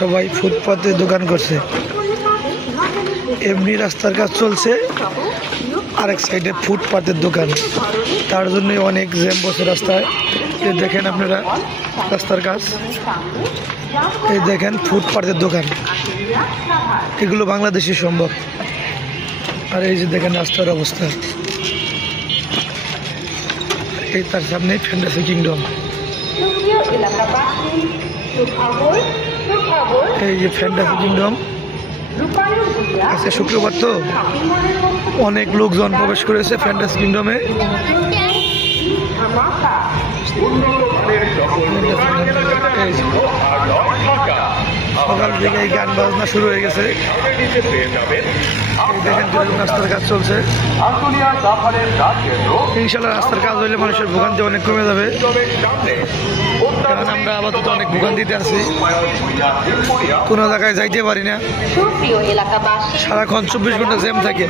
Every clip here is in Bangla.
সবাই ফুটপাতে দোকান করছে, এমনি রাস্তার কাজ চলছে, আরেক সাইডে ফুটপাতের দোকান, তার জন্য অনেক জ্যাম বসে রাস্তায়। এই দেখেন আপনারা রাস্তার কাজ, এই দেখেন ফুটপাতের দোকান, এগুলো বাংলাদেশে সম্ভব। আর এই যে দেখেন রাস্তার অবস্থা, এই তার সামনে ফ্যান্টাসি কিংডম, এই যে ফ্যান্টাসি কিংডম। আজকে শুক্রবার তো অনেক লোকজন প্রবেশ করেছে ফ্যান্টাসি কিংডমে। সকাল থেকে এই গান বাজনা শুরু হয়ে গেছে, দেখেন রাস্তার কাজ চলছে। ইনশাল্লাহ রাস্তার কাজ হইলে মানুষের ভোগান্তি অনেক কমে যাবে, কারণ আমরা আপাতত অনেক ভোগান্তিতে আছি, কোনো জায়গায় যাইতে পারি না, সারাক্ষণ 24 ঘন্টা জ্যাম থাকে।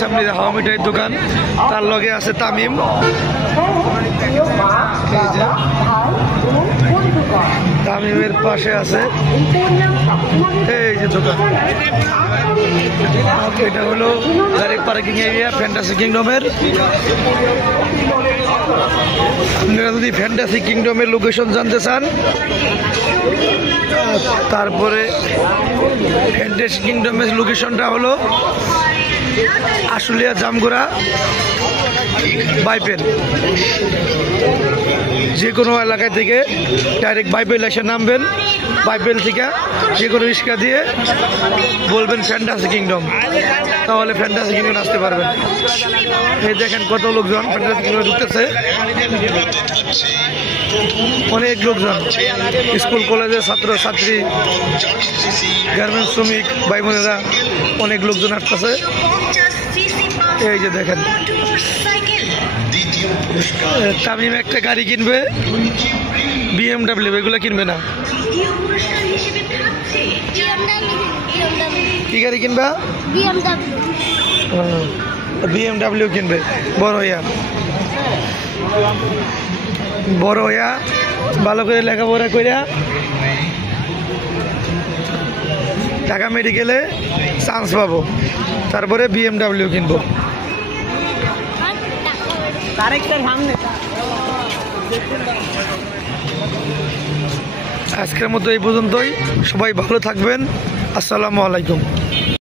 সামনে হাওয়া মিঠাইয়ের দোকান, তার লগে আছে তামিম, তামিমের পাশে আছে এই যে দোকান। এটা হলো ডাইরেক্ট পার্কিং এরিয়া ফ্যান্টাসি কিংডমের। আপনারা যদি ফ্যান্টাসি কিংডমের লোকেশন জানতে চান, তারপরে ফ্যান্টাসি কিংডমের লোকেশনটা হলো আশুলিয়া জামগোড়া বাইপেল। যে কোনো এলাকায় থেকে ডাইরেক্ট বাইপেল এসে নামবেন, বাইপেল থেকে যে কোনো রিক্সা দিয়ে বলবেন ফ্যান্টাসি কিংডম, তাহলে ফ্যান্টাসি কিংডম আসতে পারবেন। এই দেখেন কত লোকজন ফ্যান্টাসি কিংডমে ঢুকতেছে, অনেক লোকজন, স্কুল কলেজের ছাত্র ছাত্রী, গার্মেন্টস শ্রমিক ভাই বোনেরা, অনেক লোকজন আসতেছে। এই যে দেখেন তামিম একটা গাড়ি কিনবে, BMW, এগুলো কিনবে না। কি গাড়ি কিনবা? BMW কিনবে। বড় হইয়া ভালো করে লেখাপড়া কইরা ঢাকা মেডিকেলে চান্স পাবো, তারপরে BMW কিনবো। আজকের মতো এই পর্যন্তই, সবাই ভালো থাকবেন, আসসালামু আলাইকুম।